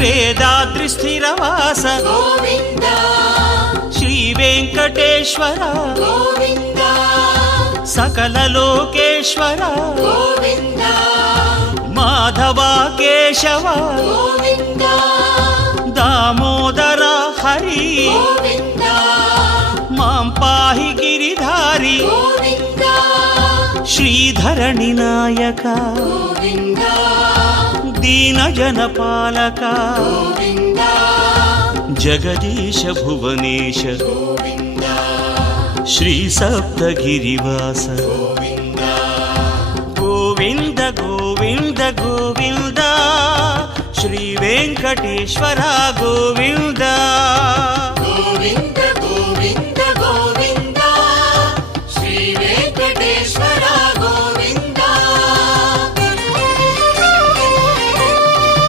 వేదాద్రి స్థిరవాస గోవింద శ్రీ వెంకటేశ్వర గోవింద సకల లోకేశ్వర గోవింద మాధవ కేశవ గోవింద దామోదర హరి గోవింద మాం పాహి గిరిధారి గోవింద శ్రీధరణి నాయక గోవింద దీనజన పాలక గోవింద జగదీశ భువనేశ గోవింద శ్రీ సప్తగిరివాస గోవింద గోవింద గోవింద గోవింద శ్రీ వెంకటేశ్వర గోవింద